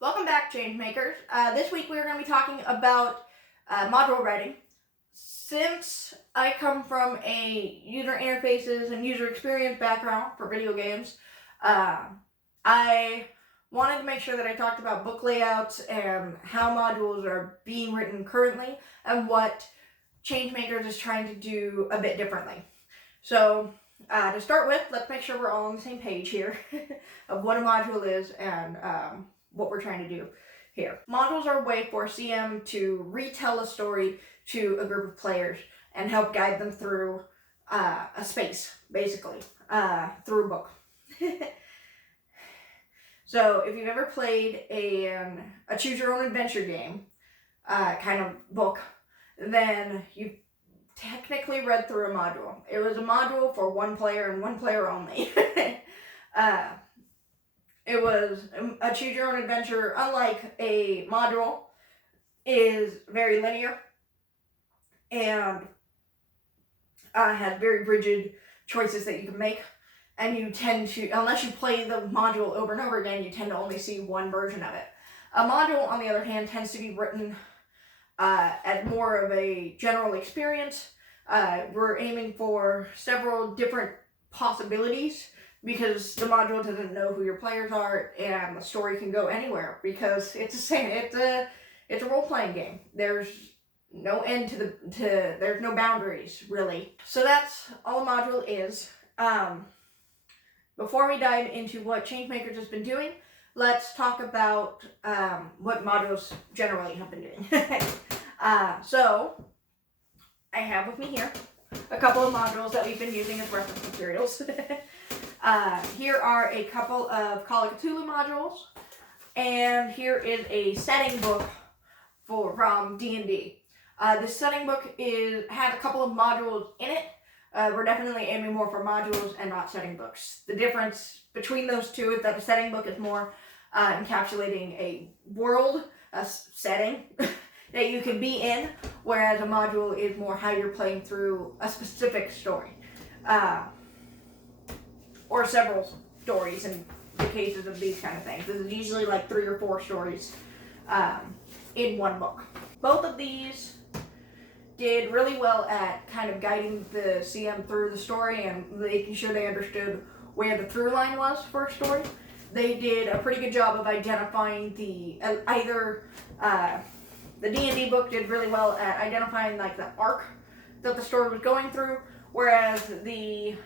Welcome back, ChangeMakers. This week we're going to be talking about module writing. Since I come from a user interfaces and user experience background for video games, I wanted to make sure that I talked about book layouts and how modules are being written currently and what ChangeMakers is trying to do a bit differently. So to start with, let's make sure we're all on the same page here of what a module is and what we're trying to do here. Modules are a way for CM to retell a story to a group of players and help guide them through a space, basically, through a book. So if you've ever played a choose your own adventure game kind of book, then you technically read through a module. It was a module for one player and one player only. It was a choose your own adventure, unlike a module, is very linear and has very rigid choices that you can make. And you tend to, unless you play the module over and over again, you tend to only see one version of it. A module, on the other hand, tends to be written as more of a general experience. We're aiming for several different possibilities because the module doesn't know who your players are, and the story can go anywhere because it's a role-playing game. There's no end to there's no boundaries really. So that's all a module is. Before we dive into what ChangeMakers has been doing, let's talk about what modules generally have been doing. So I have with me here a couple of modules that we've been using as reference materials. Here are a couple of Call of Cthulhu modules, and here is a setting book from D&D. This setting book has a couple of modules in it. We're definitely aiming more for modules and not setting books. The difference between those two is that the setting book is more encapsulating a world, a setting that you can be in, whereas a module is more how you're playing through a specific story. Or several stories in the cases of these kind of things. This is usually like 3 or 4 stories in one book. Both of these did really well at kind of guiding the CM through the story and making sure they understood where the through line was for a story. They did a pretty good job of identifying the D&D book did really well at identifying like the arc that the story was going through, whereas the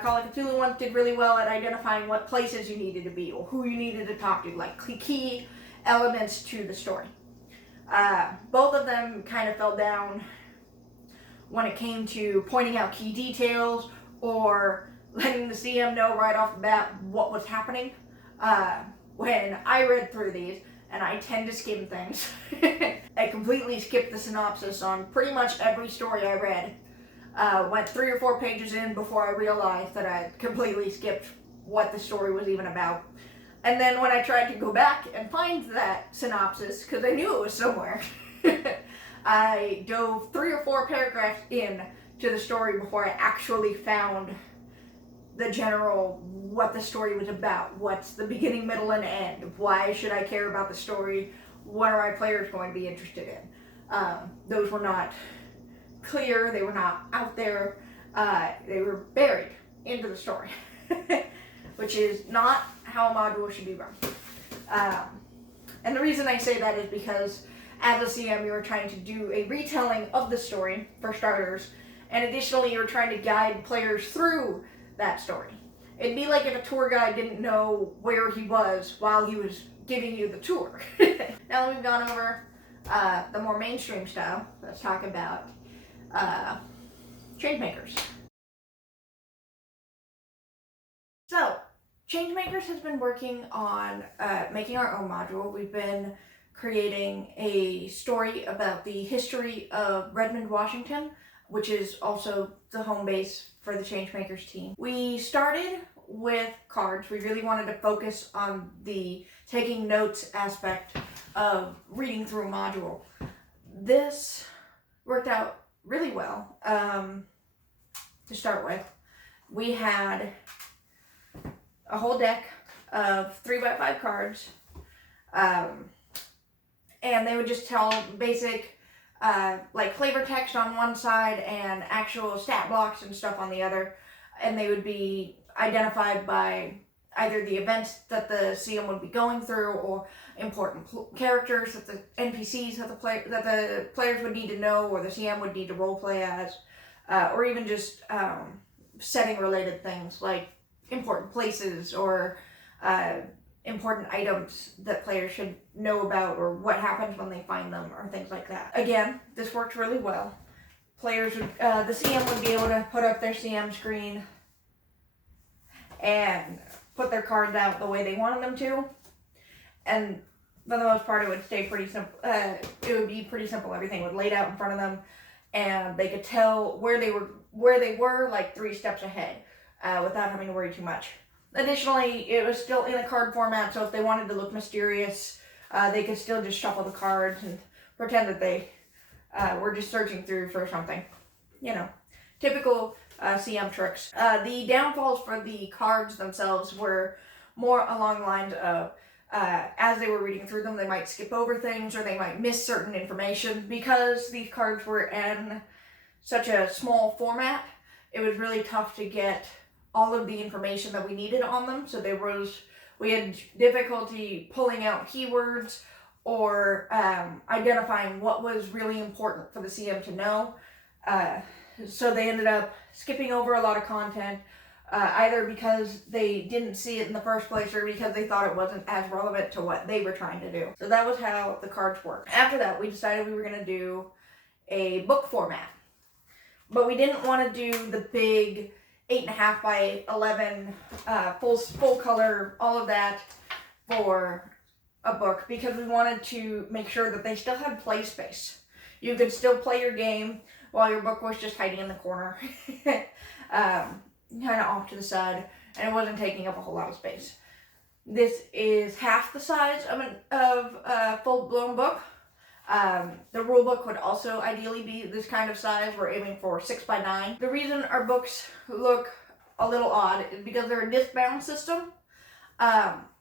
Call of Cthulhu one did really well at identifying what places you needed to be or who you needed to talk to, like key elements to the story. Both of them kind of fell down when it came to pointing out key details or letting the CM know right off the bat what was happening. When I read through these, and I tend to skim things, I completely skipped the synopsis on pretty much every story I read. Went 3 or 4 pages in before I realized that I completely skipped what the story was even about. And then when I tried to go back and find that synopsis, because I knew it was somewhere, I dove 3 or 4 paragraphs in to the story before I actually found the general what the story was about. What's the beginning, middle, and end? Why should I care about the story? What are my players going to be interested in? Those were not clear, they were not out there, they were buried into the story, which is not how a module should be run. And the reason I say that is because as a CM you're trying to do a retelling of the story for starters, and additionally you're trying to guide players through that story. It'd be like if a tour guide didn't know where he was while he was giving you the tour. Now that we've gone over the more mainstream style, let's talk about ChangeMakers. So, ChangeMakers has been working on making our own module. We've been creating a story about the history of Redmond, Washington, which is also the home base for the ChangeMakers team. We started with cards. We really wanted to focus on the taking notes aspect of reading through a module. This worked out really well. To start with, we had a whole deck of 3x5 cards And they would just tell basic like flavor text on one side and actual stat blocks and stuff on the other, and they would be identified by either the events that the CM would be going through, or important characters that the NPCs that the players would need to know, or the CM would need to roleplay as, or even just setting related things like important places or important items that players should know about, or what happens when they find them, or things like that. Again, this worked really well. Players would, the CM would be able to put up their CM screen and put their cards out the way they wanted them to, and for the most part it would stay pretty simple. It would be pretty simple. Everything would laid out in front of them, and they could tell where they were like 3 steps ahead, without having to worry too much. Additionally, it was still in a card format, so if they wanted to look mysterious, they could still just shuffle the cards and pretend that they were just searching through for something. You know, typical CM tricks. The downfalls for the cards themselves were more along the lines of, as they were reading through them, they might skip over things, or they might miss certain information. Because these cards were in such a small format, it was really tough to get all of the information that we needed on them. So we had difficulty pulling out keywords, or identifying what was really important for the CM to know. So they ended up skipping over a lot of content, either because they didn't see it in the first place, or because they thought it wasn't as relevant to what they were trying to do. So that was how the cards worked. After that, we decided we were going to do a book format. But we didn't want to do the big 8.5 by 11 full color, all of that for a book, because we wanted to make sure that they still had play space. You could still play your game while your book was just hiding in the corner, kind of off to the side, and it wasn't taking up a whole lot of space. This is half the size of a full-blown book. The rule book would also ideally be this kind of size. We're aiming for 6 by 9. The reason our books look a little odd is because they're a disc-bound system.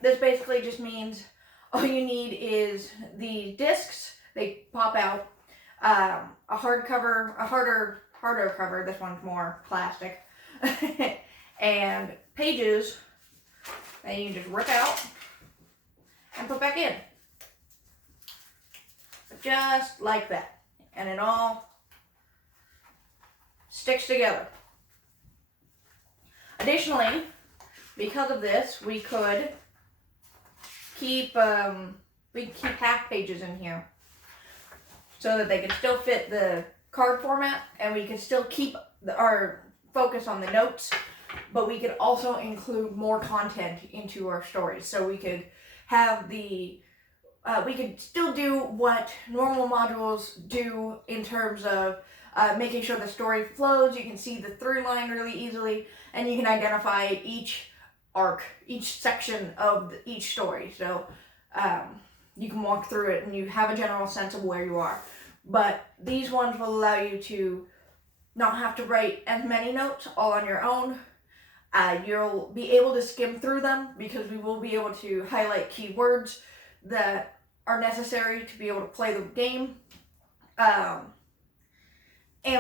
This basically just means all you need is the discs. They pop out. A hardcover, a harder cover. This one's more plastic. And pages that you can just rip out and put back in. Just like that. And it all sticks together. Additionally, because of this, we could keep half pages in here, so that they could still fit the card format, and we could still keep our focus on the notes, but we could also include more content into our stories. So we could have we could still do what normal modules do in terms of making sure the story flows. You can see the through line really easily, and you can identify each arc, each section of each story. So you can walk through it and you have a general sense of where you are. But these ones will allow you to not have to write as many notes all on your own. You'll be able to skim through them, because we will be able to highlight keywords that are necessary to be able to play the game. And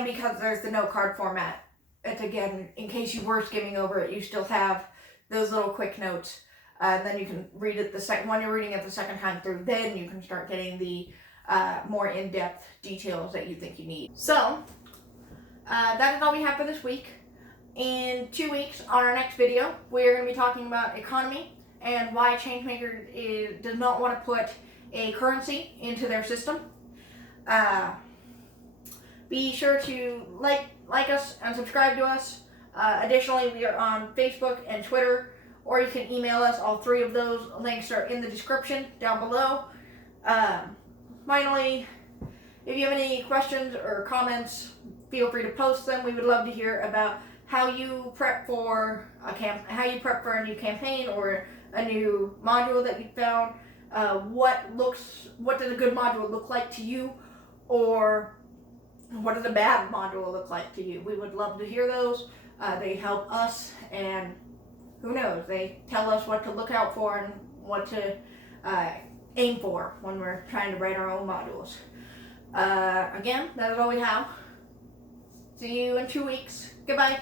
because there's the note card format, it's, again, in case you were skimming over it, you still have those little quick notes. And then you can read it when you're reading it the second time through, then you can start getting the more in-depth details that you think you need. So, that is all we have for this week. In 2 weeks, on our next video, we're going to be talking about economy and why ChangeMakers does not want to put a currency into their system. Be sure to like us and subscribe to us. Additionally, we are on Facebook and Twitter, or you can email us. All 3 of those links are in the description down below. Finally, if you have any questions or comments, feel free to post them. We would love to hear about how you prep for a new campaign or a new module that you found. What does a good module look like to you, or what does a bad module look like to you? We would love to hear those. They help us, and who knows, they tell us what to look out for and what to aim for when we're trying to write our own modules. Again, that is all we have. See you in 2 weeks. Goodbye.